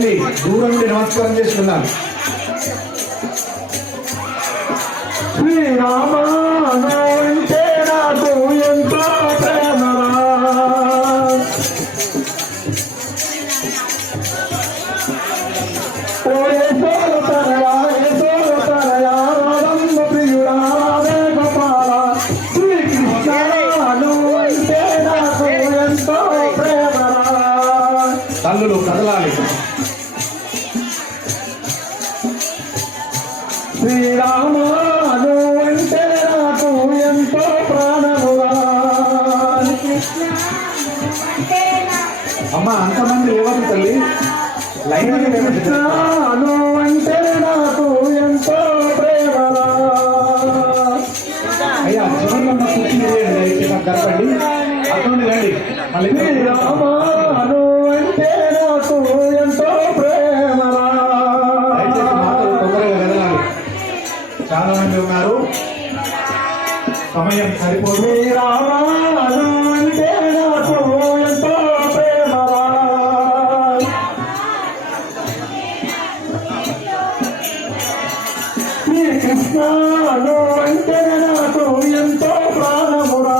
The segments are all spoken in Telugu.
తల్లి దూరం నుండి నమస్కారం చేసుకున్నాను శ్రీరామ అంటే నాకు ఎంతో ప్రేమరా. శ్రీరామ నువ్వంటే నాకు ఎంతో ప్రాణమురా అమ్మ అంతమంది ఎవరు తల్లి. లైన్ మీద నిలబడి కృష్ణ నువ్వంటే నాకు ఎంతో ప్రేమరా అయ్యా చివరిలో ఉన్న కుర్చీ వేయండి దయచేసి నాకు కనపండి. అటు రండి. మళ్ళీ నాకు ఎంతో సమయం సరిపోదు. శ్రీరామ నువ్వంటే నాకు ఎంతో ప్రేమరా. శ్రీ కృష్ణ నువ్వంటే నాకు ఎంతో ప్రాణమురా.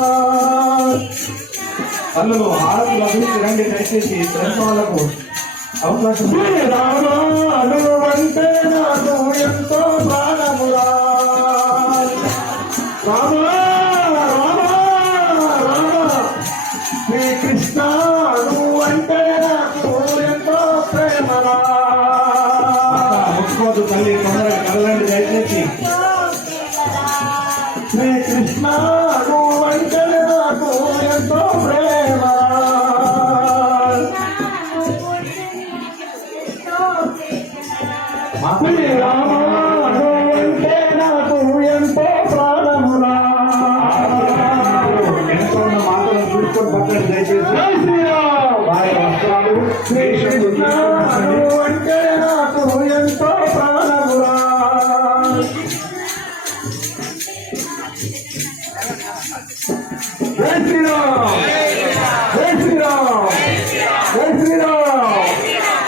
తల్లులు ఆడలు అభివృద్ధి రండి దయచేసి ప్రెస్ వాళ్ళకు అవకాశం నాకు ఎంతో ప్రాణమురా. రామ ప్రేమరా తల్లి తొందరగా.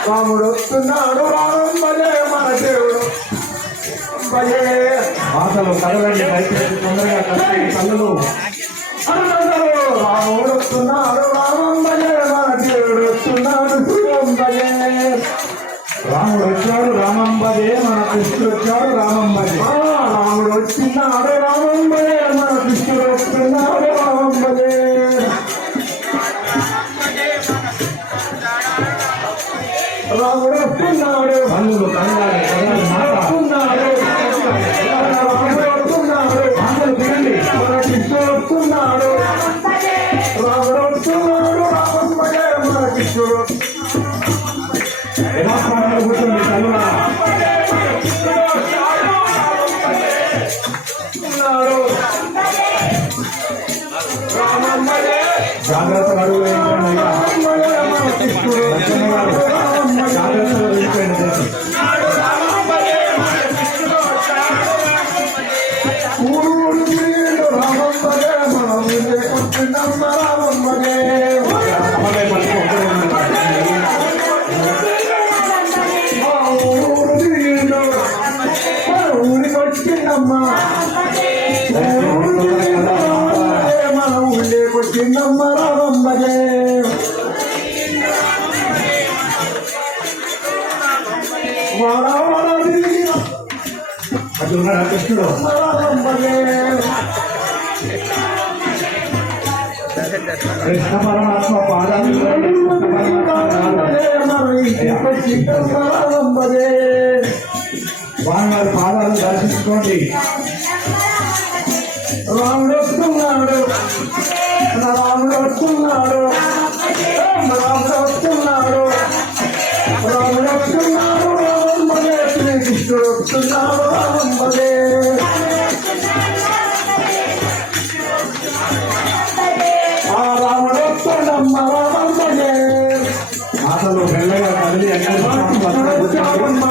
రాముడు వస్తున్నాడు రామం భజే మన దేవుడు. భజే మాటలు కదలండి దయచేసి తొందరగా కదండి తల్లులు అందరూ రాముడు వస్తున్నాడు రాముడు వస్తున్నాడు తల్లులు కదలాలి కదలాలి మాట? వస్తున్నాడు రాముడు వస్తున్నాడు మాటలు తినండి మన కృష్ణుడు వస్తున్నాడు రాముడు వస్తున్నాడు రామం భజే మన కృష్ణుడు ఎలా ప్రాణాలు కూర్చోండి తల్లుల వస్తున్నాడు రామం భజే జాగ్రత్తగా అడుగు వేయించండి అయ్యా రామం భజే మన కృష్ణుడు లక్ష్మణ గారు రామం భజే జాగ్రత్తగా అటు కృష్ణుడు కృష్ణ పరమాత్మ పాదాలు చూడండి. పాదాలు దర్శించుకోండి. రాముడు వస్తున్నాడు. రాముడు వస్తున్నాడు. రాముడు వస్తున్నాడు రామమ్మదే ఆ రాముడు వస్తాడమ్మ రామమ్మదే మాటలు మెల్లగా కదిలి మన కృష్ణుడు వచ్చాడమ్మా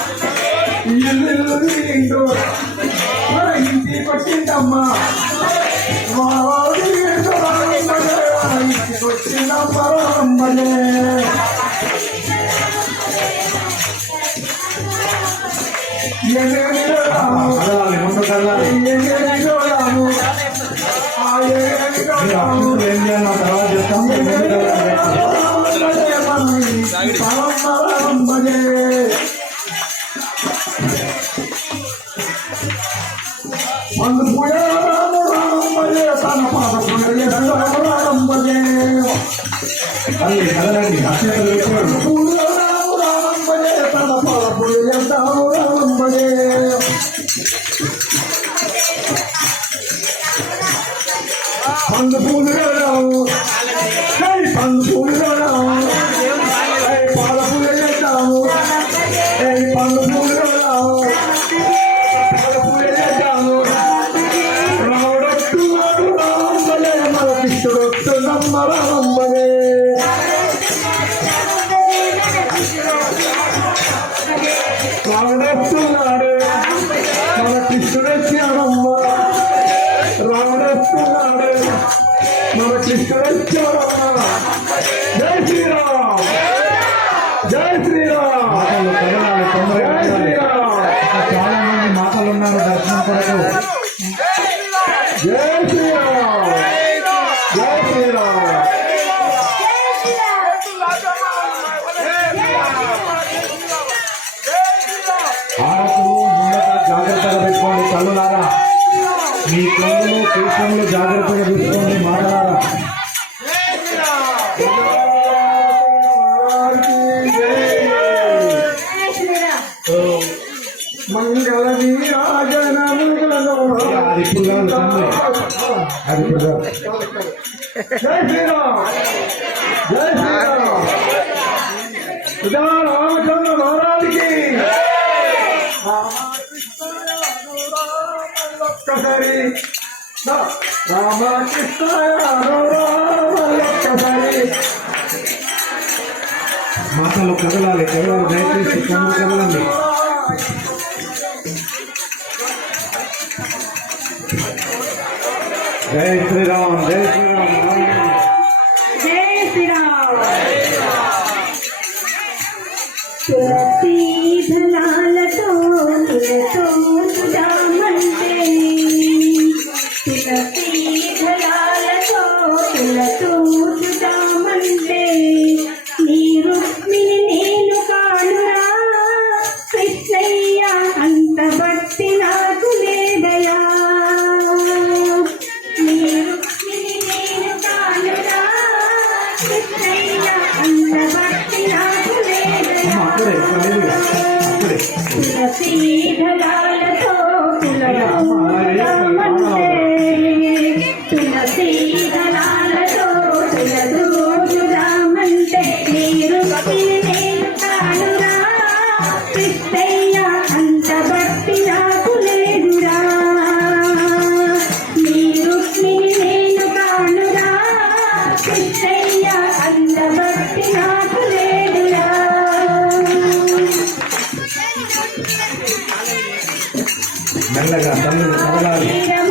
వచ్చిందమ్మా మాది వచ్చిన పరమ్మలే తర్వాత చెప్తాం. On the. நமக்கு சரணம் ஜெய் ஸ்ரீ మంగళ వీరాజనములలో అది ఇప్పుడు అది ఇప్పుడు జై శ్రీరామ్ జై శ్రీరామ్ ఇదా రామచంద్ర మహారాజుకి ఒక్కసారి మాటలు కదలాలి కదలాలి దయచేసి కదలండి. Hey, put it on. Hey, put it on. हम आपको रे आपको रे நல்ல தமிழ் வரலாறு.